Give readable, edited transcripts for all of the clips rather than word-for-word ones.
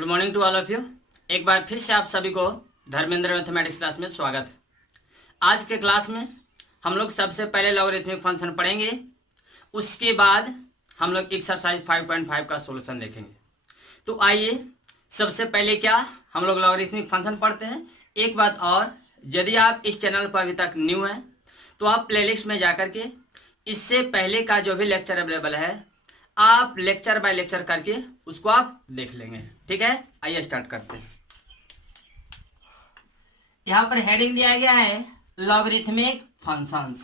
Good morning to all of you. एक बार फिर से आप सभी को धर्मेंद्र मैथमेटिक्स क्लास में स्वागत है। आज के क्लास में हम लोग सबसे पहले लॉगरिथमिक फंक्शन पढ़ेंगे, उसके बाद हम लोग एक्सरसाइज 5.5 का सॉल्यूशन देखेंगे। तो आइए सबसे पहले क्या हम लोग लॉगरिथमिक फंक्शन पढ़ते हैं। एक बात और, यदि आप इस चैनल पर अभी तक न्यू हैं तो आप प्लेलिस्ट में जाकर के इससे पहले का जो भी लेक्चर अवेलेबल है आप लेक्चर बाय लेक्चर करके उसको आप देख लेंगे। ठीक है, आइए स्टार्ट करते हैं। यहाँ पर हेडिंग दिया गया है लॉगरिथमिक फंक्शंस।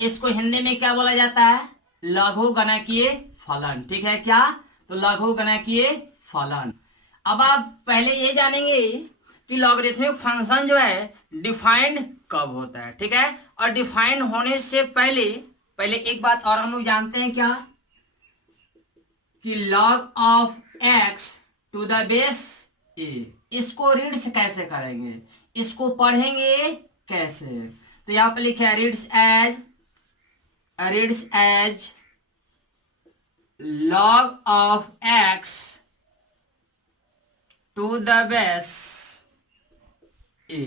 इसको हिंदी में क्या बोला जाता है? लघु गणकीय फलन। ठीक है, क्या? तो लघु गणकीय फलन। अब आप पहले ये जानेंगे कि लॉगरिथमिक फंक्शन जो है डिफाइंड कब होता है। ठीक है, और डिफाइन होने से पहले एक बात और हम लोग जानते हैं क्या, कि log of x to the base a, इसको रीड्स कैसे करेंगे, इसको पढ़ेंगे कैसे। तो यहां पर लिखे reads as log of x to the base a।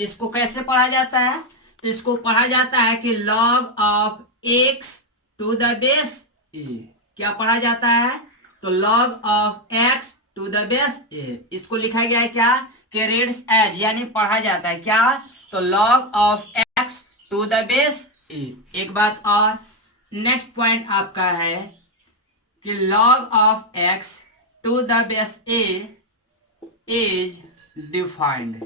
इसको कैसे पढ़ा जाता है? तो इसको पढ़ा जाता है कि log of x to the base a। क्या पढ़ा जाता है? तो log of x to the base a। इसको लिखा गया है क्या, कि रीड्स एज, यानी पढ़ा जाता है क्या, तो log of x to the base a। एक बात और, नेक्स्ट पॉइंट आपका है कि log of x to the base a is defined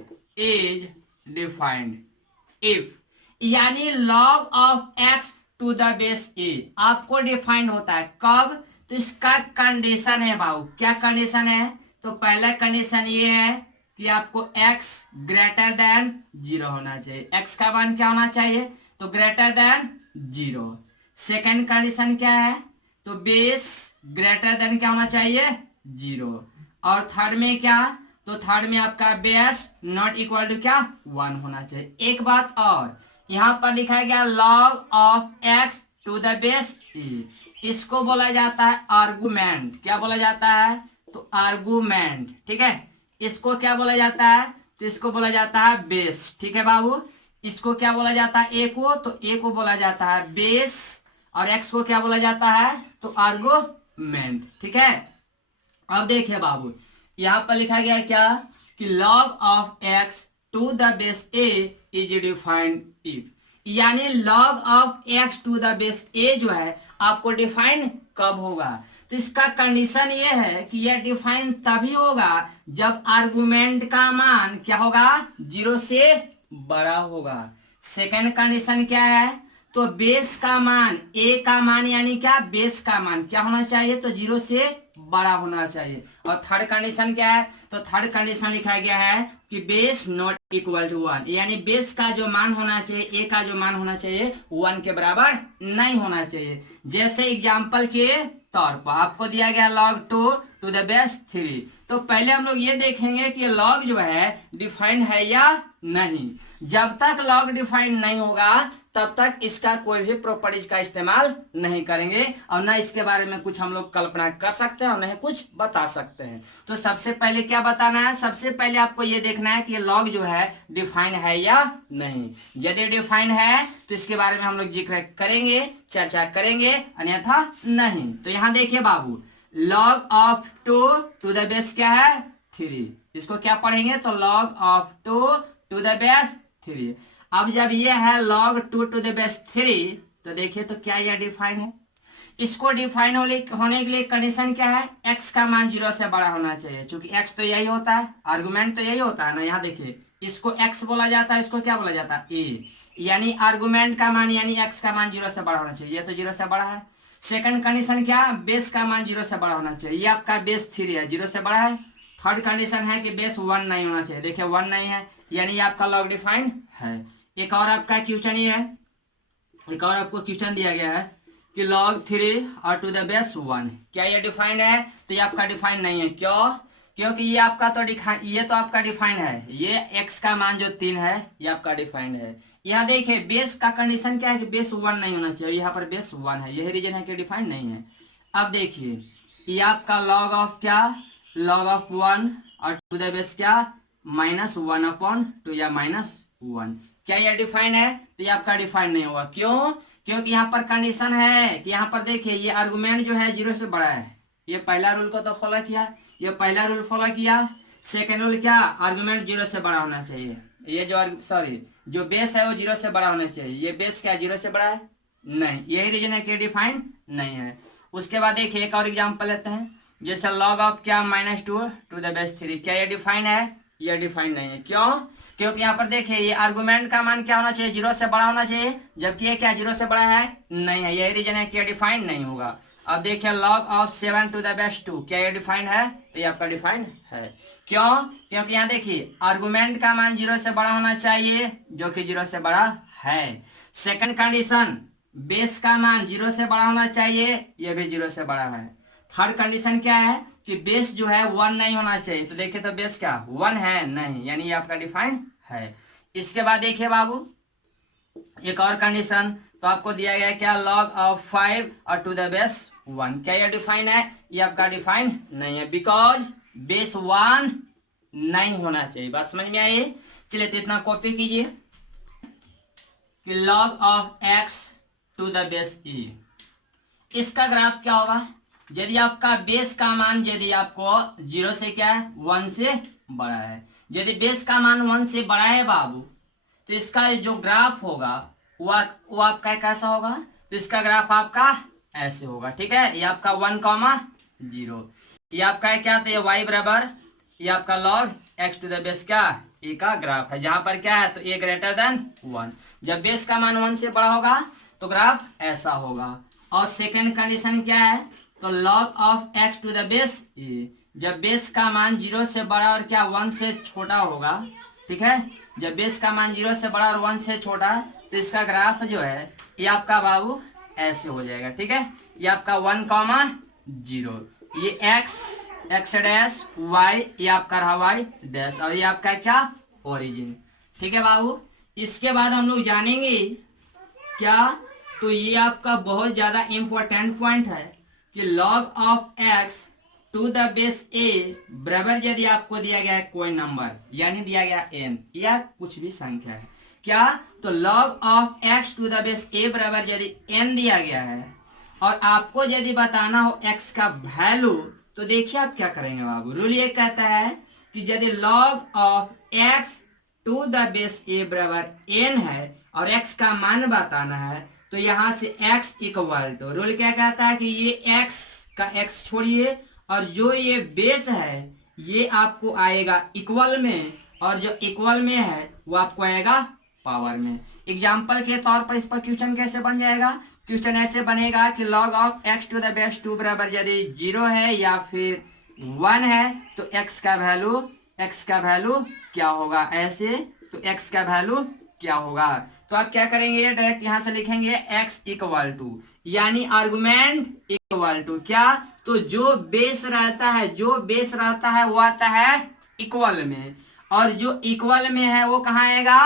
if, यानी log of x to the base a आपको डिफाइंड होता है कब? तो इसका कंडीशन है बाबू। क्या कंडीशन है? तो पहला कंडीशन ये है कि आपको x ग्रेटर देन 0 होना चाहिए। x का मान क्या होना चाहिए? तो ग्रेटर देन 0। सेकेंड कंडीशन क्या है? तो बेस ग्रेटर देन क्या होना चाहिए? 0। और थर्ड में क्या? तो थर्ड में आपका बेस नॉट इक्वल टू क्या? 1 होना चाहिए। एक बात और, यहां पर लिखा गया log of x to the base e, इसको बोला जाता है आर्गुमेंट। क्या बोला जाता है? तो आर्गुमेंट। ठीक है, इसको क्या बोला जाता है? तो इसको बोला जाता है बेस। ठीक है बाबू, इसको क्या बोला जाता है? ए को, तो ए को बोला जाता है बेस, और एक्स को क्या बोला जाता है? तो आर्गुमेंट। ठीक है, अब देखिए बाबू, यहां पर लिखा गया है क्या, कि log of x to the base a is defined if, यानी log of x to the base a जो है आपको डिफाइन कब होगा? तो इसका कंडीशन ये है कि यह डिफाइन तभी होगा जब आर्गुमेंट का मान क्या होगा? 0 से बड़ा होगा। सेकेंड कंडीशन क्या है? तो बेस का मान, a का मान, यानी क्या, बेस का मान क्या होना चाहिए? तो 0 से बड़ा होना चाहिए। और थर्ड कंडीशन क्या है? तो थर्ड कंडीशन लिखा गया है कि बेस नॉट इक्वल टू 1, यानी बेस का जो मान होना चाहिए, ए का जो मान होना चाहिए 1 के बराबर नहीं होना चाहिए। जैसे एग्जांपल के तौर पर आपको दिया गया log 2 टू द बेस 3, तो पहले हम लोग ये देखेंगे कि log जो है डिफाइंड है या नहीं। जब तक log डिफाइंड नहीं होगा तब तक इसका कोई भी प्रॉपर्टीज का इस्तेमाल नहीं करेंगे, और ना इसके बारे में कुछ हम लोग कल्पना कर सकते हैं और नहीं कुछ बता सकते हैं। तो सबसे पहले क्या बताना है? सबसे पहले आपको ये देखना है कि log जो है डिफाइन है या नहीं। यदि डिफाइन है तो इसके बारे में हम लोग जिक्र करेंगे, चर्चा करेंगे, अन्यथा नहीं। तो यहाँ देखिए बाबू, log of 2 to the base क्या है? 3। इसको क्या पढ़ेंगे? तो log of 2 to the base 3। अब जब ये है log 2 टू द बेस 3, तो देखिए तो क्या यह डिफाइन है? इसको डिफाइन होने के लिए कंडीशन क्या है? x का मान 0 से बड़ा होना चाहिए, क्योंकि x तो यही होता है, आर्गुमेंट तो यही होता है ना। यहाँ देखिए, इसको x बोला जाता है, इसको क्या बोला जाता है? a, यानी आर्गुमेंट का मान, यानी x का मान 0 से बड़ा होना चाहिए। ये तो 0 से बड़ा है। सेकंड कंडीशन क्या? बेस का मान 0 से बड़ा होना चाहिए। ये आपका बेस 3 है, 0 से बड़ा है। थर्ड कंडीशन है कि बेस 1 नहीं होना चाहिए। देखिए 1 नहीं है, यानी आपका log डिफाइंड है। एक और आपका क्वेश्चन ये है, एक और आपको क्वेश्चन दिया गया है कि log 3 और टू द बेस 1, क्या ये डिफाइंड है? तो ये आपका डिफाइंड नहीं है। क्यों? क्योंकि ये आपका तो ये तो आपका डिफाइंड है। ये x का मान जो 3 है ये आपका डिफाइंड है। यहाँ देखिए बेस का कंडीशन क्या है कि बेस 1 नहीं होना चाहिए, यहाँ पर बेस 1 है, यही रीजन है कि डिफाइंड नहीं है। अब देखिए ये आपका log ऑफ क्या, लॉग ऑफ 1 और टू द बेस क्या -1/2 या -1। क्या ये डिफाइन है? तो ये आपका डिफाइन नहीं होगा। क्यों? क्योंकि यहाँ पर कंडीशन है कि यहाँ पर देखिए ये आर्गुमेंट जो है 0 से बड़ा है। ये पहला रूल को तो फॉलो किया, ये पहला रूल फॉलो किया। सेकेंड रूल क्या? आर्गुमेंट 0 से बड़ा होना चाहिए। ये जो बेस है वो 0 से बड़ा होना चाहिए। ये बेस क्या 0 से बड़ा है? नहीं। यही रीजन है कि डिफाइन नहीं है। उसके बाद देखिए एक और एग्जाम्पल लेते हैं, जैसे log ऑफ क्या -2 टू द बेस 3। क्या ये डिफाइन है? ये डिफाइन नहीं है। क्यों? क्योंकि यहाँ पर देखिए ये आर्गुमेंट का मान क्या होना चाहिए? 0 से बड़ा होना चाहिए, जबकि ये क्या 0 से बड़ा है? नहीं है। यही रीजन है कि ये डिफाइन नहीं होगा। अब देखिए log of 7 to the base 2। क्या ये डिफाइन है? तो ये आपका डिफाइन है। क्यों? क्योंकि यहाँ देखिए आर्गुमेंट का मान 0 से बड़ा होना चाहिए, जो कि 0 से बड़ा है। सेकंड कंडीशन, बेस का मान 0 से बड़ा होना चाहिए, ये भी 0 से बड़ा है। थर्ड कंडीशन क्या है कि बेस जो है 1 नहीं होना चाहिए। तो देखिए तो बेस क्या 1 है? नहीं, यानी ये आपका डिफाइन है। इसके बाद देखिए बाबू एक और कंडीशन, तो आपको दिया गया क्या log ऑफ 5 और टू द बेस 1। क्या ये डिफाइन है? ये आपका डिफाइन नहीं है, बिकॉज बेस 1 नहीं होना चाहिए। बात समझ में आई? चलिए तो इतना कॉपी कीजिए कि log of x to the base e, इसका ग्राफ क्या होगा? यदि आपका बेस का मान यदि आपको 0 से क्या है 1 से बड़ा है, यदि बेस का मान 1 से बड़ा है बाबू, तो इसका जो ग्राफ होगा वो आपका कैसा होगा? तो इसका ग्राफ आपका ऐसे होगा। ठीक है, ये आपका 1,0, ये आपका है क्या? तो ये y बराबर ये आपका log x to the base क्या e का ग्राफ है, जहां पर क्या है तो a ग्रेटर देन 1। जब बेस का मान 1 से बड़ा होगा तो ग्राफ ऐसा होगा। और सेकंड कंडीशन क्या है? तो log of x to the base e, जब बेस का मान 0 से बड़ा और क्या 1 से छोटा होगा। ठीक है, जब बेस का मान 0 से बड़ा और 1 से छोटा, तो इसका ग्राफ जो है ये आपका बाबू ऐसे हो जाएगा। ठीक है, ये आपका 1,0, ये x डैश y, ये आपका रहा y डैश, और ये आपका क्या ओरिजिन। ठीक है बाबू, इसके बाद हम लोग जानेंगे क्या? तो ये आपका बहुत ज्यादा इंपॉर्टेंट पॉइंट है कि log of x to the base a बराबर यदि आपको दिया गया है कोई नंबर, यानी दिया गया n या कुछ भी संख्या है, क्या? तो log of x to the base a बराबर यदि n दिया गया है और आपको यदि बताना हो x का वैल्यू, तो देखिए आप क्या करेंगे बाबू। रूल ये कहता है कि यदि log of x to the base a बराबर n है और x का मान बताना है, तो यहां से x इक्वल टू, रूल क्या कहता है कि ये x का x छोड़िए और जो ये बेस है ये आपको आएगा इक्वल में, और जो इक्वल में है वो आपको आएगा पावर में। एग्जाम्पल के तौर पर इस पर क्वेश्चन कैसे बन जाएगा? क्वेश्चन ऐसे बनेगा कि log of x to the base 2 बराबर यदि 0 है या फिर 1 है, तो x का वैल्यू क्या होगा? ऐसे तो x का वैल्यू क्या होगा? तो आप क्या करेंगे? डायरेक्ट यहां से लिखेंगे x इक्वल टू, यानी आर्गुमेंट इक्वल टू क्या? तो जो बेस रहता है वो आता है इक्वल में, और जो इक्वल में है वो कहाँ आएगा?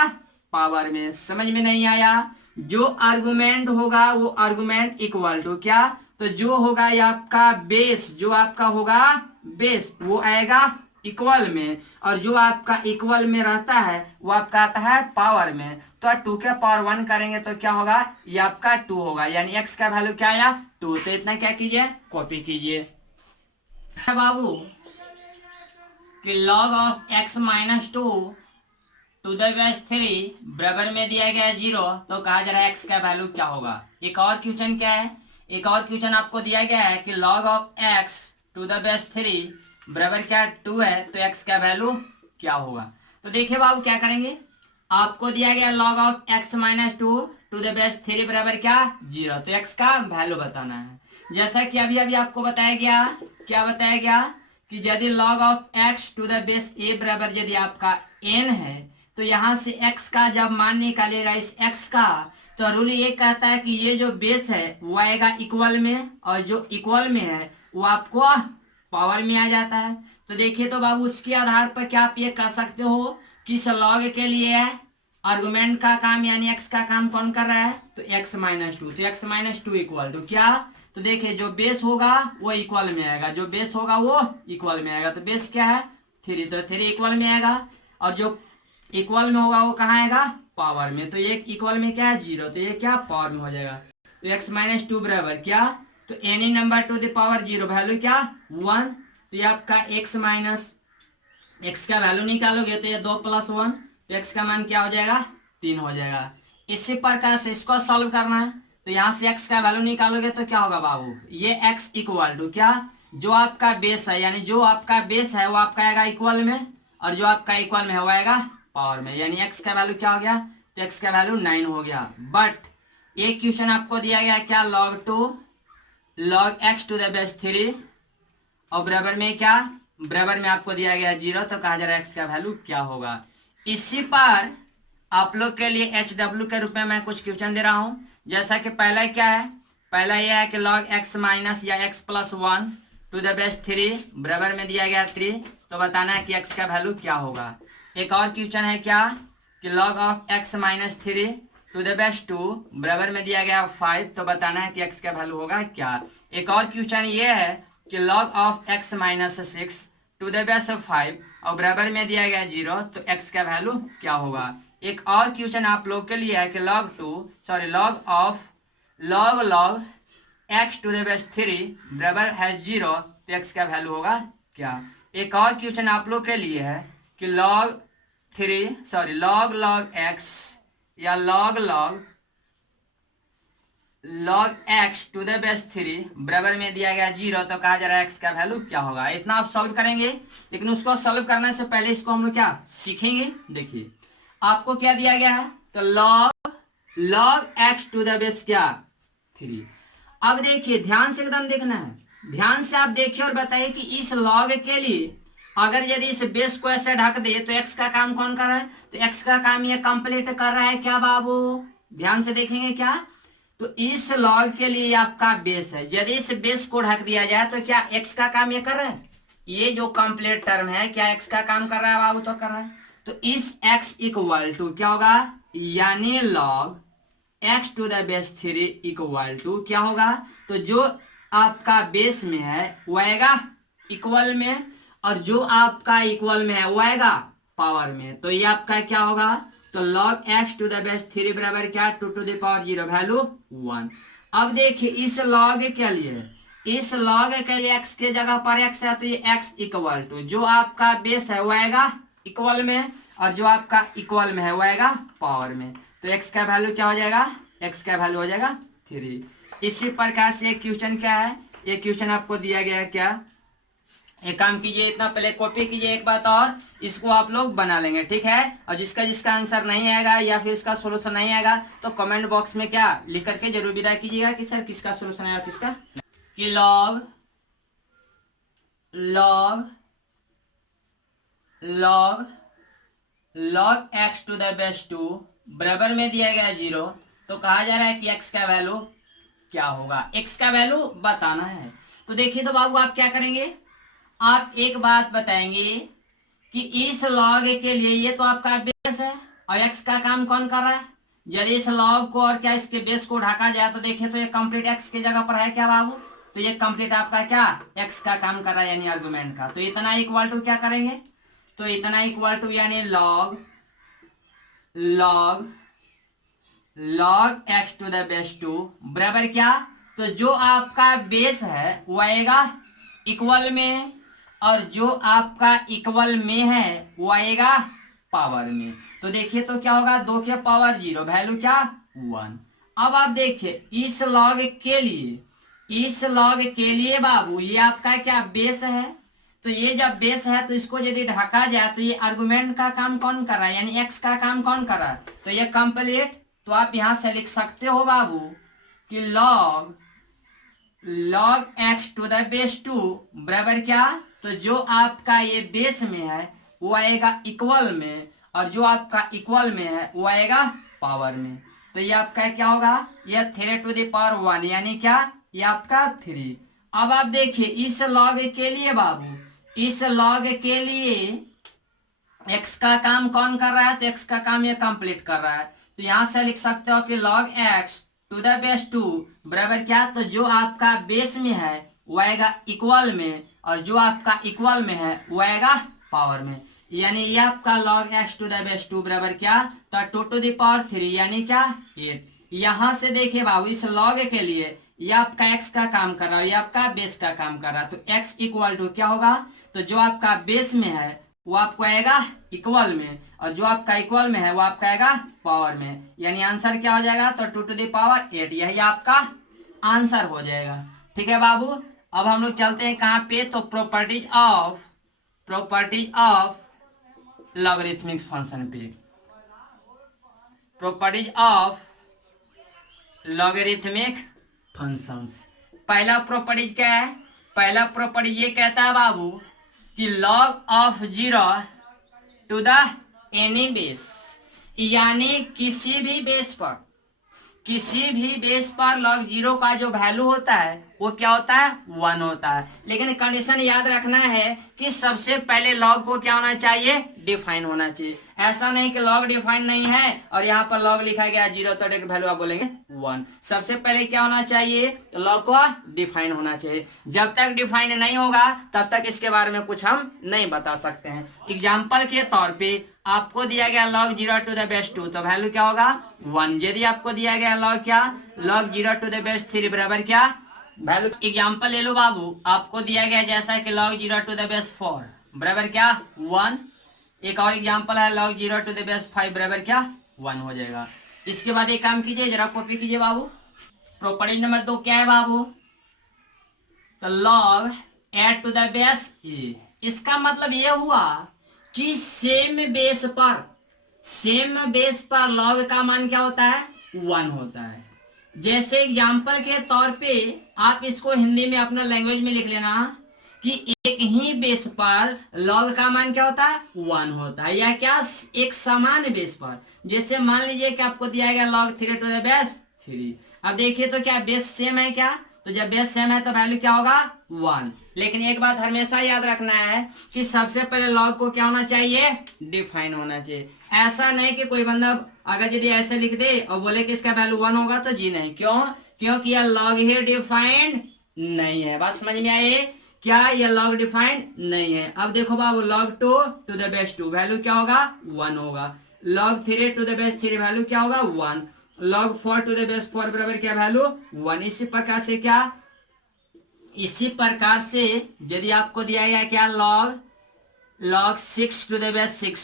पावर में। समझ में नहीं आया? जो आर्गुमेंट होगा वो आर्गुमेंट इक्वल टू क्या? तो जो होगा ये आपका बेस, जो आपका होगा बेस वो आएगा इक्वल में, और जो आपका इक्वल में रहता है वो आपका आता है पावर में। तो 2 के पावर 1 करेंगे तो क्या होगा? ये आपका 2 होगा, यानी x का वैल्यू क्या आया? 2। तो इतना क्या कीजिए? कॉपी कीजिए बाबू कि log of x -2 to the base 3 बराबर में दिया गया 0, तो कहा जा रहा है x का वैल्यू क्या होगा। एक और क्वेश्चन क्या है? एक और क्वेश्चन आपको दिया गया है कि log of x to the base 3 बराबर क्या 2 है, तो x का वैल्यू क्या होगा। तो देखिए बाबू क्या करेंगे, आपको दिया गया log of x -2 to the base 3 बराबर क्या 0, तो x का वैल्यू बताना है। जैसा कि अभी आपको बताया गया, क्या बताया गया कि यदि log of x to the base a बराबर यदि आपका n है, तो यहां से x का जब मान निकालेगा इस x का, तो रूल ये कहता है कि ये जो बेस है वो आएगा इक्वल में, और जो इक्वल में है वो आपको पावर में आ जाता है। तो देखिए तो बाबू उसके आधार पर क्या आप ये कह सकते हो कि इस log के लिए आर्गुमेंट का काम यानी एक्स का काम कौन कर रहा है, तो एक्स माइनस टू, तो x minus two equal to क्या, तो देखिए जो बेस होगा वो इक्वल में आएगा, जो बेस होगा वो इक्वल में आएगा, तो बेस क्या है 3, तो 3 इक्वल में आएगा, और जो इक्वल में होगा वो कहाँ आएगा, पावर में, तो ये इक्वल में क्या है 0, तो ये क्या पावर में हो जाएगा, तो एक्स माइनस टू बराबर क्या, तो any number two the power 0 value क्या 1, तो ये आपका एक्स माइनस एक्स का वैल्यू निकालोगे तो ये 2 + 1, तो एक्स का मान क्या हो जाएगा 3 हो जाएगा। इसी प्रकार से इसको सॉल्व करना है, तो यहाँ से एक्स का वैल्यू निकालोगे तो क्या होगा बाबू, ये एक्स इक्वल टू क्या, जो आपका बेस है यानी जो आपका बेस है वो आपका आएगा इक्वल में, और जो आपका इक्वल में है वो आएगा पावर में, यानी एक्स का वैल्यू क्या हो गया, तो एक्स का वैल्यू 9 हो गया। बट एक क्वेश्चन आपको दिया गया क्या, log x to the base 3, और बराबर में क्या, बराबर में आपको दिया गया 0, तो कहा जा रहा है एक्स का वैल्यू क्या होगा। इसी पर आप लोग के लिए HW के रूप में मैं कुछ क्वेश्चन दे रहा हूं, जैसा कि पहला क्या है, पहला यह है कि log x माइनस या x + 1 टू द बेस 3 बराबर में दिया गया 3, तो बताना है कि x का वैल्यू क्या होगा। एक और क्वेश्चन है क्या कि log of x minus 3 to the base 2 बराबर में दिया गया 5, तो बताना है कि x का वैल्यू होगा क्या। एक और क्वेश्चन ये है कि log of x minus 6 to the base 5 और बराबर में दिया गया 0, तो x का वैल्यू क्या होगा। एक और क्वेश्चन आप लोग के लिए है कि log x to the base 3 बराबर है 0, तो x का वैल्यू होगा क्या। एक और क्वेश्चन आप लोग के लिए है कि log x या log x to the base 3 बराबर में दिया गया 0, तो कहा जा रहा है x का वैल्यू क्या होगा। इतना आप सॉल्व करेंगे, लेकिन उसको सॉल्व करने से पहले इसको हम लोग क्या सीखेंगे। देखिए आपको क्या दिया गया है, तो log x to the base क्या 3। अब देखिए ध्यान से एकदम देखना है, ध्यान से आप देखिए और बताइए कि इस log के लिए अगर यदि इस बेस को ऐसे ढक दे तो x का काम कौन कर रहा है, तो x का काम ये कंप्लीट कर रहा है क्या बाबू, ध्यान से देखेंगे क्या, तो इस log के लिए आपका बेस है, यदि इस बेस को ढक दिया जाए तो क्या x का काम ये कर रहा है, ये जो कंप्लीट टर्म है क्या x का काम कर रहा है बाबू, तो कर रहा है। तो इस x इक्वल टू क्या होगा, यानी log x to the base 3 equal to क्या होगा, तो जो आपका बेस में है वो आएगा इक्वल में, और जो आपका इक्वल में है वो आएगा पावर में, तो ये आपका क्या होगा, तो log x to the base 3 बराबर क्या 2 टू द पावर 0 वैल्यू 1। अब देखिए इस log के लिए, इस log के लिए x के जगह पर x है, तो ये x इक्वल टू जो आपका बेस है वो आएगा इक्वल में, और जो आपका इक्वल में है वो आएगा पावर में, तो x का वैल्यू क्या हो जाएगा, x का वैल्यू हो जाएगा 3। इसी प्रकार से एक क्वेश्चन क्या है, ये क्वेश्चन आपको दिया गया है क्या, एक काम कीजिए, इतना पहले कॉपी कीजिए एक बात, और इसको आप लोग बना लेंगे, ठीक है। और जिसका आंसर नहीं आएगा या फिर इसका सोल्यूशन नहीं आएगा तो कमेंट बॉक्स में क्या लिख करके जरूर विदा कीजिएगा कि सर किसका सोल्यूशन आया किसका, कि log x to the base 2 बराबर में दिया गया 0, तो कहा जा रहा है कि x का वैल्यू क्या होगा, x का वैल्यू बताना है। तो देखिए तो बाबू आप क्या करेंगे, आप एक बात बताएंगे कि इस log के लिए ये तो आपका बेस है और x का काम कौन कर रहा है, यदि इस log को और क्या इसके बेस को ढका जाए तो देखिए तो ये कंप्लीट x की जगह पर है क्या बाबू, तो ये कंप्लीट आपका क्या x का काम कर रहा है यानी आर्गुमेंट का, तो इतना इक्वल टू क्या करेंगे, तो इतना इक्वल टू यानी log x to the base 2 बराबर क्या, तो जो आपका बेस है वो आएगा इक्वल में, और जो आपका इक्वल में है वो आएगा पावर में, तो देखिए तो क्या होगा 2 के पावर 0 वैल्यू क्या 1। अब आप देखिए इस log के लिए बाबू ये आपका क्या बेस है, तो ये जब बेस है तो इसको यदि ढका जाए तो ये आर्गुमेंट का काम कौन कर रहा है यानी x का काम कौन कर रहा है, तो ये कंप्लीट, तो आप यहां से लिख सकते हो बाबू कि log x to the base 2 बराबर क्या, तो जो आपका ये बेस में है वो आएगा इक्वल में, और जो आपका इक्वल में है वो आएगा पावर में, तो ये आपका क्या होगा, ये 3 टू द पावर 1 यानी क्या, ये आपका 3। अब आप देखिए इस log के लिए बाबू, इस log के लिए एक्स का काम कौन कर रहा है, तो एक्स का काम ये कंप्लीट कर रहा है। तो यहां से लिख सकते हो कि log x to the base 2 बराबर क्या, तो जो आपका बेस में है वो आएगा इक्वल में, और जो आपका इक्वल में है वो आएगा पावर में। यानी ये आपका log x to the base 2 बराबर क्या, तो 2 टू द पावर 3 यानी क्या 8। यहां से देखिए बाबू, इस log के लिए ये आपका x का काम कर रहा है, ये आपका बेस का काम कर रहा है, तो x इक्वल टू क्या होगा, तो जो आपका बेस में है वो आपको आएगा इक्वल में, और जो आपका इक्वल में है वो आपका आएगा पावर में। यानी आंसर क्या हो जाएगा, तो 2 टू द पावर 8, यही आपका आंसर हो जाएगा। ठीक है बाबू, अब हम लोग चलते हैं कहाँ पे, तो प्रॉपर्टीज ऑफ लॉगरिथमिक फंक्शन पे। Properties of logarithmic functions. पहला प्रॉपर्टीज क्या है, पहला प्रॉपर्टीज ये कहता है बाबू कि log of 0 to the any base, यानी किसी भी बेस पर log 0 का जो वैल्यू होता है वो क्या होता है, 1 होता है। लेकिन कंडीशन याद रखना है कि सबसे पहले log को क्या होना चाहिए, डिफाइन होना चाहिए। ऐसा नहीं कि log डिफाइन नहीं है और यहाँ पर log लिखा गया 0, तो डायरेक्ट वैल्यू आप बोलेंगे 1। सबसे पहले क्या होना चाहिए, तो log को डिफाइन होना चाहिए। जब तक डिफाइन नहीं होगा तब तक इसके बारे में कुछ हम नहीं बता सकते हैं। एग्जाम्पल के तौर पे आपको दिया गया log 0 टू द बेस 2, तो वैल्यू क्या होगा 1। यदि आपको दिया गया log क्या, log 0 टू द बेस 3 बराबर क्या वैल्यू। एग्जाम्पल ले लो बाबू, आपको दिया गया जैसा कि log 0 टू द बेस 4 बराबर क्या 1। एक और एग्जाम्पल है log 0 टू द बेस 5 बराबर क्या 1 हो जाएगा। इसके बाद एक काम कीजिए, जरा कॉपी कीजिए बाबू। प्रॉपर्टी नंबर 2 क्या है बाबू, तो log a to the base a। इसका मतलब ये हुआ कि सेम बेस पर log का मान क्या होता है 1 होता है। जैसे एग्जाम्पल के तौर पे आप इसको हिंदी में अपना लैंग्वेज में लिख लेना कि एक ही बेस पर log का मान क्या होता है 1 होता है, या क्या एक समान बेस पर। जैसे मान लीजिए कि आपको दिया गया log 3 टू द बेस 3। अब देखिए तो क्या बेस सेम है क्या, तो जब बेस सेम है तो वैल्यू क्या होगा 1। लेकिन एक बात हमेशा याद रखना है कि सबसे पहले log को क्या होना चाहिए, डिफाइन होना चाहिए। ऐसा नहीं कि कोई बंदा अगर यदि ऐसे लिख दे और बोले कि इसका वैल्यू 1 होगा, तो जी नहीं। क्यों, क्योंकि यह log ही डिफाइंड नहीं है। बात समझ में आई क्या, यह log डिफाइंड नहीं है। अब देखो बाबू, log 2 to the base 2 value क्या होगा 1 होगा। log 3 to the base 3 value क्या होगा 1। log 4 टू द बेस 4 बराबर क्या वैल्यू 1। इसी प्रकार से यदि आपको दिया गया क्या log 6 टू द बेस 6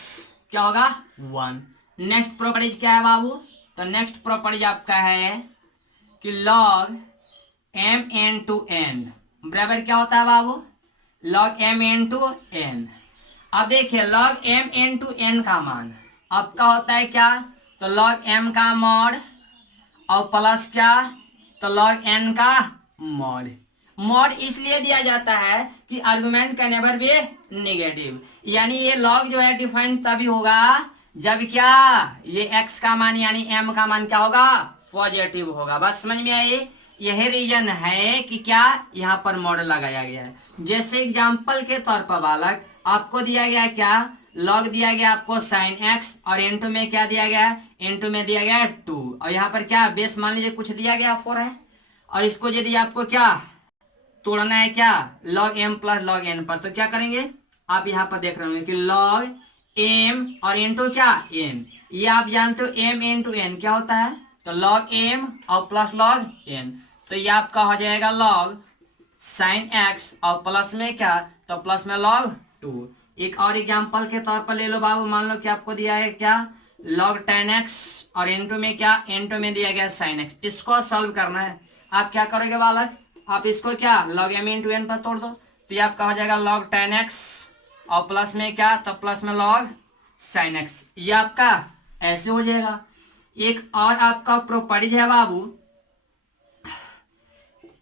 क्या होगा 1। नेक्स्ट प्रॉपर्टीज क्या है बाबू, तो नेक्स्ट प्रॉपर्टीज आपका है कि log m n to n बराबर क्या होता है बाबू, log m n to n। अब देखिए log m n to n का मान आपका होता है क्या, तो log m का मॉड और प्लस क्या, तो log n का मॉड। मॉड इसलिए दिया जाता है कि आर्गुमेंट का नेवर बी नेगेटिव, यानी ये log जो है डिफाइन तभी होगा जब क्या ये x का मान यानी m का मान क्या होगा पॉजिटिव होगा। बस समझ में आई, यही रीजन है कि क्या यहाँ पर मॉड लगाया गया है। जैसे एग्जाम्पल के तौर पर बालक आपको दिया गया क्या, log दिया गया आपको sin x और इनटू में क्या दिया गया, इनटू में दिया गया 2, और यहाँ पर क्या बेस मान लीजिए कुछ दिया गया 4 है, और इसको यदि आपको क्या तोड़ना है क्या log m plus log n पर, तो क्या करेंगे आप यहाँ पर देख रहे होंगे कि log m और इनटू क्या n, ये आप जानते हो m इनटू n क्या होता है, तो log m और प्लस log n, तो ये आपका हो जाएगा log sin x और प्लस में क्या, तो प्लस में log 2। एक और एग्जांपल के तौर पर ले लो बाबू, मान लो कि आपको दिया है क्या log 10x और इनटू में क्या, इनटू में दिया गया sin x। इसको सॉल्व करना है, आप क्या करोगे बालक, आप इसको क्या log m इंटू n पर तोड़ दो, तो ये आपका हो जाएगा log 10x और प्लस में क्या, तो प्लस में log sin x। ये आपका ऐसे हो जाएगा। एक और आपका प्रॉपर्टीज है बाबू,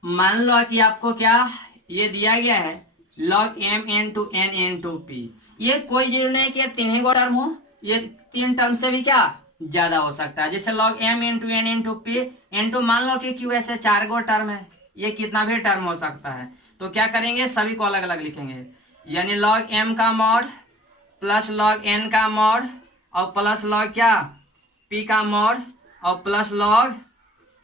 मान लो कि आपको क्या ये दिया गया है log m into n into p। ये कोई जरूरी नहीं कि तीन ही टर्म हो, ये 3 टर्म से भी क्या ज्यादा हो सकता है। जैसे log m into n into p into मान लो कि q ऐसे 4 गो टर्म है, ये कितना भी टर्म हो सकता है। तो क्या करेंगे सभी को अलग अलग लिखेंगे, यानी log m का मॉड प्लस लॉग एन का मॉड और प्लस लॉग क्या पी का मॉड और प्लस लॉग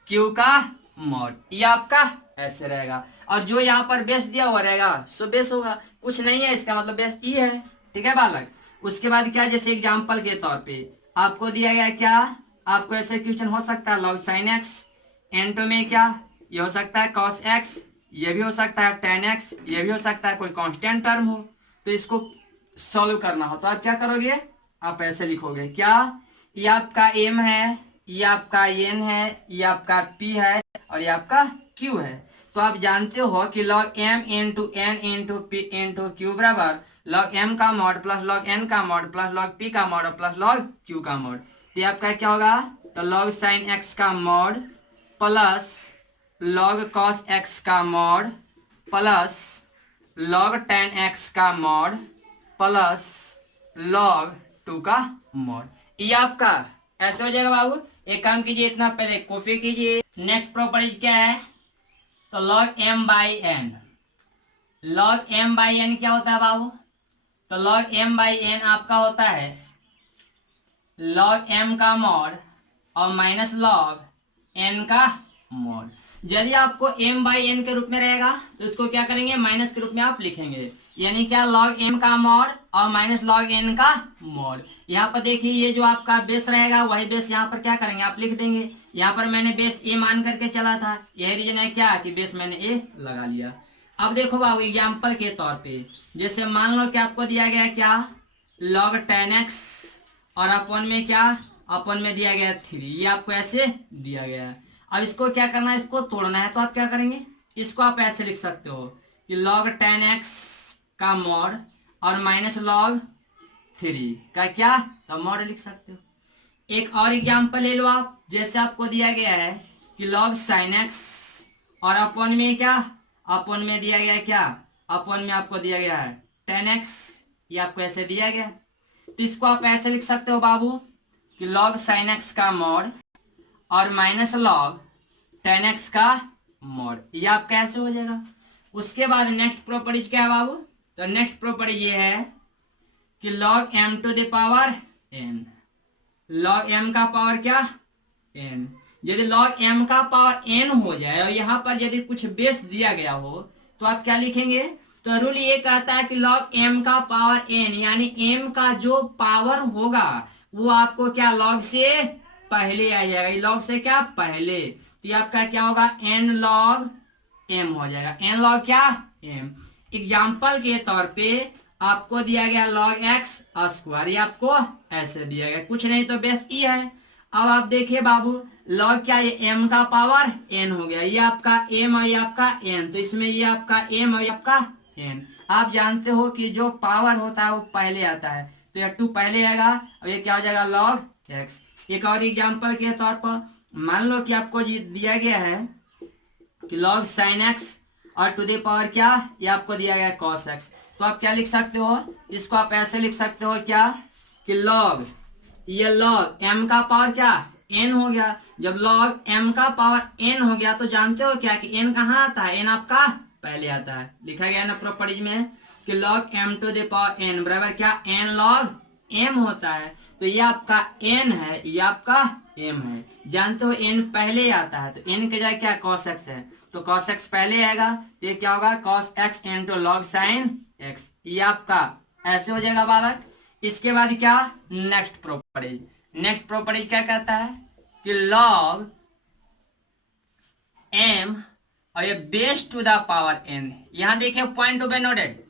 क्यू का मॉड, ये आपका ऐसे रहेगा। और जो यहाँ पर बेस दिया हुआ रहेगा सो बेस होगा, कुछ नहीं है इसका मतलब बेस ई है, ठीक है बालक। उसके बाद क्या, जैसे एग्जांपल के तौर पे आपको दिया गया क्या, आपको ऐसे क्वेश्चन हो सकता है log sine x, n two में क्या ये हो सकता है कॉस एक्स, ये भी हो सकता है टेन एक्स, ये भी हो सकता है कोई कांस्टेंट टर्म हो। तो इसको सॉल्व करना हो तो आप क्या करोगे, आप ऐसे लिखोगे क्या, ये आपका एम है, ये आपका एन है, ये आपका पी है और ये आपका क्यू है। तो आप जानते हो कि log M into N into P into Q बराबर लॉग एम का मॉड प्लस लॉग एन का मॉड प्लस लॉग पी का मॉड और प्लस लॉग क्यू का मॉड। तो ये आपका क्या होगा, तो लॉग साइन एक्स का mod plus log cos X का mod plus log tan X का मॉड प्लस लॉग 2 का मॉड। ये आपका ऐसे हो जाएगा बाबू। एक काम कीजिए, इतना पहले कॉपी कीजिए। नेक्स्ट प्रॉपर्टी क्या है, तो log m by n. Log m by n क्या होता है बाबू, तो लॉग एम बाई एन आपका होता है लॉग एम का मॉड और माइनस लॉग एन का मॉड। यदि आपको m बाई एन के रूप में रहेगा तो इसको क्या करेंगे, माइनस के रूप में आप लिखेंगे, यानी क्या लॉग m का मॉड और माइनस लॉग n का मॉड। यहाँ पर देखिए ये जो आपका बेस रहेगा वही बेस यहाँ पर क्या करेंगे आप लिख देंगे। यहाँ पर मैंने बेस a मान करके चला था, यही रीजन है क्या कि बेस मैंने a लगा लिया। अब देखो बाबू एग्जाम्पल के तौर पे, जैसे मान लो कि आपको दिया गया क्या लॉग 10x और अपन में क्या, अपन में दिया गया 3, ये आपको ऐसे दिया गया है। अब इसको क्या करना है, इसको तोड़ना है, तो आप क्या करेंगे, इसको आप ऐसे लिख सकते हो कि log 10x का मॉड और माइनस log 3 का क्या, तो मॉड लिख सकते हो। एक और एग्जांपल ले लो आप, जैसे आपको दिया गया है कि log sin x और अपन में क्या, अपन में दिया गया है क्या, अपन में आपको दिया गया है 10x, ये आपको ऐसे दिया गया। तो इसको आप ऐसे लिख सकते हो बाबू कि log sin x का मॉड और माइनस लॉग 10x का मॉड, ये आपका ऐसे हो जाएगा। उसके बाद नेक्स्ट प्रॉपर्टीज क्या है बाबू, तो नेक्स्ट प्रॉपर्टी ये है कि log m to the power n, log m का पावर क्या n। यदि log m का पावर n हो जाए और यहाँ पर यदि कुछ बेस दिया गया हो तो आप क्या लिखेंगे, तो रूल ये कहता है कि log m का पावर n, यानी m का जो पावर होगा वो आपको क्या log से पहले आ जाएगा, log से क्या पहले। तो ये आपका क्या होगा n log m हो जाएगा, n log क्या m। एग्जाम्पल के तौर पे आपको दिया गया log x स्क्वायर, ये आपको ऐसे दिया गया, कुछ नहीं तो बेस e है। अब आप देखिए बाबू log क्या, ये m का पावर n हो गया, ये आपका m और ये आपका n, तो इसमें ये आपका m और ये आपका n। आप जानते हो कि जो पावर होता है वो पहले आता है, तो ये 2 पहले आएगा और ये क्या हो जाएगा log x। एक और एग्जांपल के तौर पर मान लो कि आपको दिया गया है कि log sin x और टू द पावर क्या, ये आपको दिया गया है cos x, तो आप क्या लिख सकते हो, इसको आप ऐसे लिख सकते हो क्या कि log, ये log m का पावर क्या n हो गया। जब log m का पावर n हो गया तो जानते हो क्या कि n कहाँ आता है, n आपका पहले आता है, लिखा गया ना प्रॉपर्टीज में कि log m to the power n बराबर क्या n log m होता है। तो ये आपका n है, ये आपका m है, जानते हो n पहले आता है, तो n के जगह क्या cos x है, तो cos x पहले आएगा, तो ये क्या होगा cos x into log sin x, ये आपका ऐसे हो जाएगा बालक। इसके बाद क्या, नेक्स्ट प्रॉपर्टी, नेक्स्ट प्रॉपर्टी क्या कहता है कि log m और ये base to the power n, यहां देखिए पॉइंट टू बी नोटेड,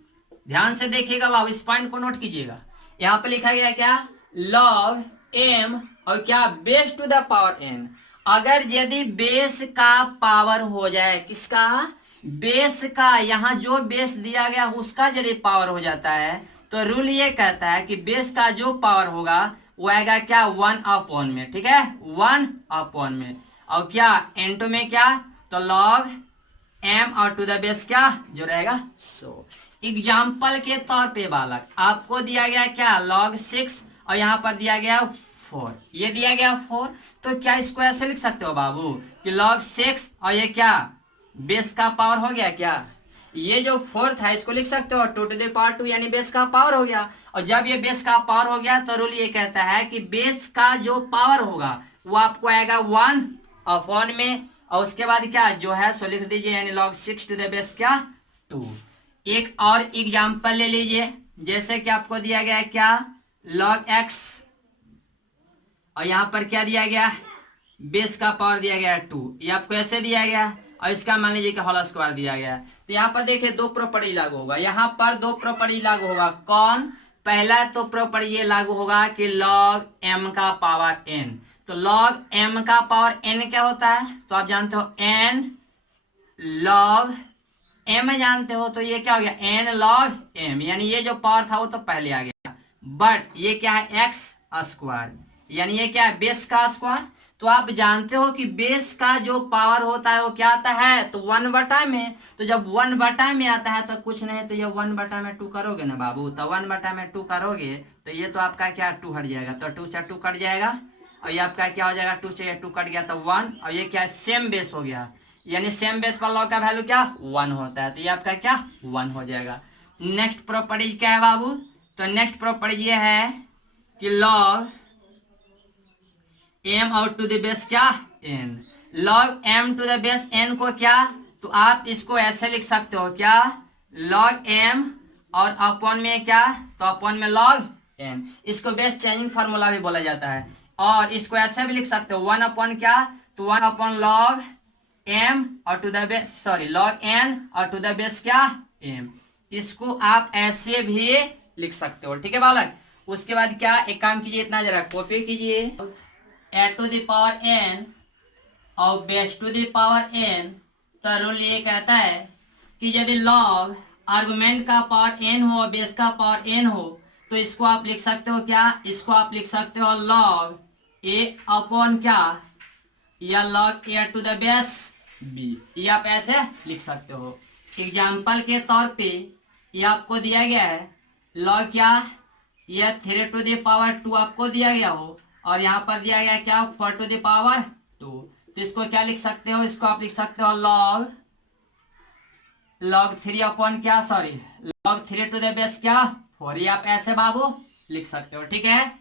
ध्यान से देखिएगा बाबू, इस पॉइंट को नोट कीजिएगा। यहाँ पे लिखा गया क्या log m और क्या base to the power n। अगर यदि बेस का पावर हो जाए, किसका, बेस का, यहाँ जो बेस दिया गया उसका यदि पावर हो जाता है तो रूल ये कहता है कि बेस का जो पावर होगा वो आएगा क्या 1 अपॉन में, ठीक है 1 अपॉन में, और क्या n2 में क्या, तो log m और टू द बेस क्या जो रहेगा 100। एग्जाम्पल के तौर पे बालक आपको दिया गया क्या log 6 और यहाँ पर दिया गया 4, ये दिया गया 4, तो क्या इसको ऐसे लिख सकते हो बाबू कि log 6 और ये क्या बेस का पावर हो गया क्या, ये जो फोर्थ है इसको लिख सकते हो 2 to the power 2 यानी बेस का पावर हो गया। और जब ये बेस का पावर हो गया तो रूल ये कहता है कि बेस का जो पावर होगा वो आपको आएगा 1 में, और उसके बाद क्या जो है सो लिख दीजिए यानी log 6 to the base क्या 2। एक और एग्जाम्पल ले लीजिए, जैसे कि आपको दिया गया है क्या log x, और यहां पर क्या दिया गया बेस का पावर दिया गया है 2, ये आपको ऐसे दिया गया, और इसका मान लीजिए कि होल स्क्वायर दिया गया। तो यहाँ पर देखिए दो प्रॉपर्टी लागू होगा, यहाँ पर दो प्रॉपर्टी लागू होगा। कौन? पहला तो प्रॉपर्टी ये लागू होगा कि log m का पावर n, तो log m का पावर n क्या होता है तो आप जानते हो n log m जानते हो, तो ये क्या हो गया n log m, यानी ये जो पावर था वो तो पहले आ गया, बट ये क्या है x स्क्वायर, यानी ये क्या है बेस का स्क्वायर। तो आप जानते हो कि बेस का जो पावर होता है वो क्या आता है तो 1/में, तो जब 1/में आता है तो कुछ नहीं, तो ये 1/2 करोगे ना बाबू, तो 1/2 करोगे तो ये तो आपका क्या 2 हट जाएगा, तो 2 से 2 कट जाएगा, और ये आपका क्या हो जाएगा 2 से 2 कट गया तो 1, और ये क्या सेम बेस हो गया, यानी सेम बेस पर लॉग का वैल्यू क्या 1 होता है, तो ये आपका क्या 1 हो जाएगा। नेक्स्ट प्रॉपर्टी क्या है बाबू, तो नेक्स्ट प्रॉपर्टी ये है कि log m और टू द बेस क्या n, log m to the base n को क्या, तो आप इसको ऐसे लिख सकते हो क्या log m और अपॉन में क्या, तो अपॉन में log m, इसको बेस चेंजिंग फार्मूला भी बोला जाता है। और इसको ऐसे भी लिख सकते हो 1 अपॉन क्या, तो 1 अपॉन log m और to the base sorry log n और टू द बेस क्या m, इसको आप ऐसे भी लिख सकते हो, ठीक है बालक। उसके बाद क्या एक काम कीजिए, इतना जरा कॉपी कीजिए, a to the power n और base to the power n, तो रूल ये कहता है कि यदि log आर्गुमेंट का पावर n हो और बेस का पावर n हो तो इसको आप लिख सकते हो क्या, इसको आप लिख सकते हो log a अपॉन क्या या log a to the base b, ये आप ऐसे लिख सकते हो। एग्जाम्पल के तौर पे ये आपको दिया गया है log क्या ये 3 टू द पावर 2 आपको दिया गया हो, और यहाँ पर दिया गया क्या 4 टू द पावर 2, तो इसको क्या लिख सकते हो, इसको आप लिख सकते हो log 3 अपॉन क्या sorry log 3 to the base क्या 4, ये आप ऐसे बाबू लिख सकते हो, ठीक है।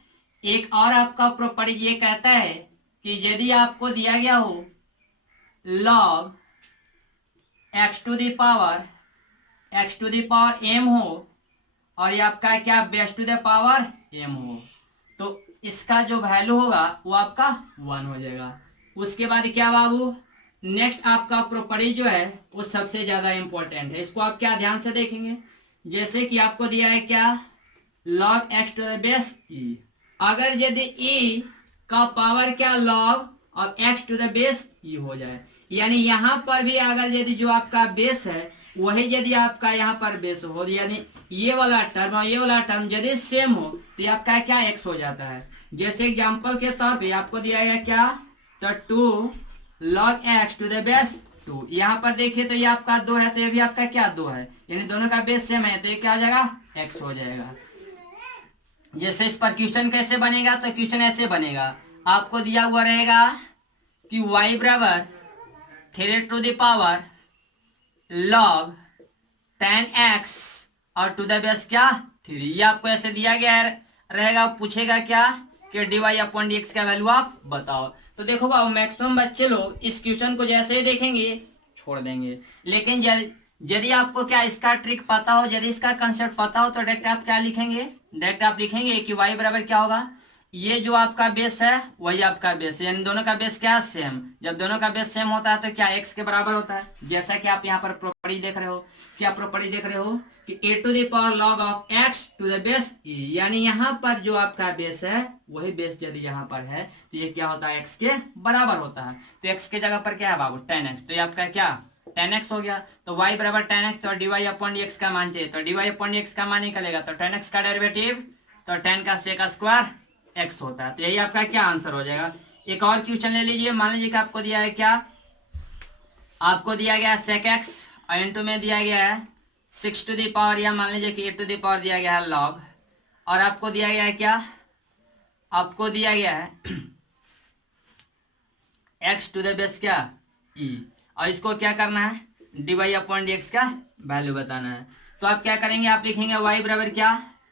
एक और आपका प्रॉपर्टी ये कहता है कि यदि आपको दिया गया हो log x to the power m हो, और ये आपका क्या base to the power m हो, तो इसका जो वैल्यू होगा वो आपका 1 हो जाएगा। उसके बाद क्या बाबू नेक्स्ट आपका प्रॉपर्टी जो है वो सबसे ज्यादा इंपॉर्टेंट है, इसको आप क्या ध्यान से देखेंगे, जैसे कि आपको दिया है क्या log x to the base e, अगर यदि e का पावर क्या log और x to the base e हो जाए, यानी यहाँ पर भी अगर यदि जो आपका बेस है वही यदि आपका यहाँ पर बेस हो, यानी ये वाला टर्म और ये वाला टर्म यदि सेम हो तो ये आपका क्या x हो जाता है। जैसे एग्जांपल के तौर पे आपको दिया गया क्या तो 2 log x to the base 2, यहाँ पर देखिए तो ये आपका 2 है, तो ये भी आपका क्या 2 है, यानी दोनों का बेस सेम है, तो ये क्या हो जाएगा x हो जाएगा। जैसे इस पर क्वेश्चन कैसे बनेगा, तो क्वेश्चन ऐसे बनेगा, आपको दिया हुआ रहेगा कि y बराबर 3 to the power log 10x और टू द बेस क्या 3, ये आपको ऐसे दिया गया है रहेगा, पूछेगा क्या कि dy अपॉन dx का वैल्यू आप बताओ। तो देखो बाबू मैक्सिमम बच्चे लोग इस क्वेश्चन को जैसे ही देखेंगे छोड़ देंगे, लेकिन यदि आपको क्या इसका ट्रिक पता हो, यदि इसका कंसेप्ट पता हो तो डायरेक्ट आप क्या लिखेंगे, डायरेक्ट आप लिखेंगे कि y बराबर क्या होगा, ये जो आपका बेस है वही आपका बेस है, यानी दोनों का बेस क्या सेम, जब दोनों का बेस सेम होता है तो क्या x के बराबर होता है। जैसा कि आप यहाँ पर प्रॉपर्टी देख रहे हो, क्या प्रॉपर्टी देख रहे हो कि a to the power log of x to the base e, यानी यहाँ पर जो आपका बेस है वही बेस यदि यहाँ पर है तो ये क्या होता है x के बराबर होता है। तो x के जगह पर क्या है बाबू 10x, तो ये आपका क्या 10x हो गया, तो y बराबर 10x, तो dy अपॉन dx का मान चाहिए, तो dy अपॉन dx का मान निकलेगा, तो 10x का डेरिवेटिव तो 10 का सेक स्क्वायर x होता है, तो यही आपका क्या आंसर हो जाएगा। एक और क्वेश्चन ले लीजिए, मान लीजिए कि आपको दिया है क्या, आपको दिया गया है sec x और इनटू में दिया गया है 6 टू द पावर, या मान लीजिए कि 8 टू द पावर दिया गया है log, और आपको दिया गया है क्या, आपको दिया गया है x टू द बेस क्या e, और इसको क्या करना है dy अपॉन dx का वैल्यू बताना है। तो आप क्या करेंगे, आप लिखेंगे y बराबर क्या,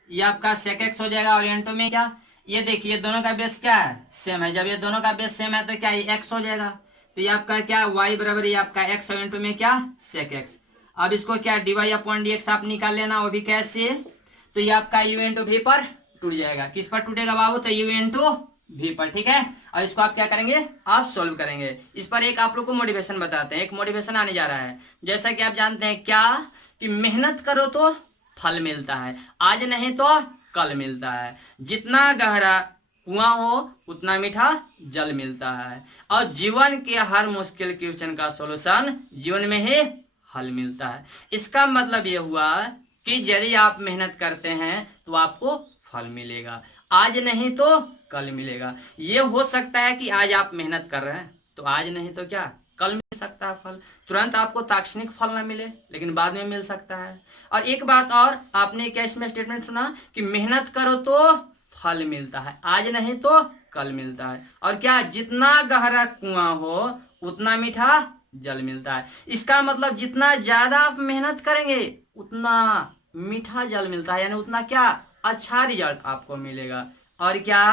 ये आपका sec x हो जाएगा, और n2 में क्या, ये देखिए दोनों का बेस क्या है, सेम है। जब ये दोनों का बेस सेम है तो क्या ये x हो जाएगा, तो ये आपका क्या y बराबर ये आपका x और n2 में क्या sec x। अब इसको क्या dy अपॉन dx आप निकाल लेना, वो भी कैसे, तो ये आपका u इंटू v पर टूट जाएगा। किस पर टूटेगा बाबू, तो u इंटू v पर, ठीक है। और इसको आप क्या करेंगे, आप सॉल्व करेंगे। इस पर एक आप लोग को मोटिवेशन बताते हैं, एक मोटिवेशन आने जा रहा है। जैसा कि आप जानते हैं क्या, कि मेहनत करो तो फल मिलता है, आज नहीं तो कल मिलता है। जितना गहरा कुआं हो उतना मीठा जल मिलता है, और जीवन के हर मुश्किल क्वेश्चन का सॉल्यूशन जीवन में ही हल मिलता है। इसका मतलब ये हुआ कि यदि आप मेहनत करते हैं तो आपको फल मिलेगा, आज नहीं तो कल मिलेगा। ये हो सकता है कि आज आप मेहनत कर रहे हैं तो आज नहीं तो क्या कल मिल सकता है फल। तुरंत आपको तात्क्षणिक फल ना मिले, लेकिन बाद में मिल सकता है। और एक बात और, आपने क्या इसमें स्टेटमेंट सुना कि मेहनत करो तो फल मिलता है, आज नहीं तो कल मिलता है। और क्या, जितना गहरा कुआं हो उतना मीठा जल मिलता है। इसका मतलब जितना ज्यादा आप मेहनत करेंगे उतना मीठा जल मिलता है, यानी उतना क्या अच्छा रिजल्ट आपको मिलेगा। और क्या,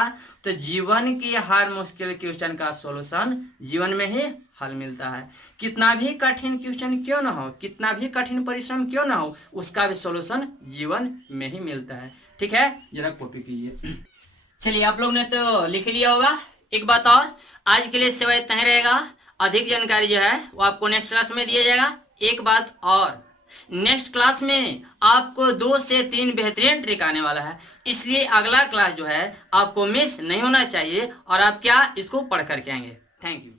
तो जीवन की हर मुश्किल क्वेश्चन का सॉल्यूशन जीवन में ही हल मिलता है। कितना भी कठिन क्वेश्चन क्यों ना हो, कितना भी कठिन परिश्रम क्यों ना हो, उसका भी सॉल्यूशन जीवन में ही मिलता है। ठीक है, जरा कॉपी कीजिए। चलिए, आप लोग ने तो लिख लिया होगा। एक बात और, आज के लिए सिवाय इतना ही रहेगा। अधिक जानकारी जो है वो आपको नेक्स्ट क्लास में दिया जाएगा। एक बात और, नेक्स्ट क्लास में आपको 2 से 3 बेहतरीन ट्रिक आने वाला है, इसलिए अगला क्लास जो है आपको मिस नहीं होना चाहिए, और आप क्या इसको पढ़ करके आएंगे। Thank you.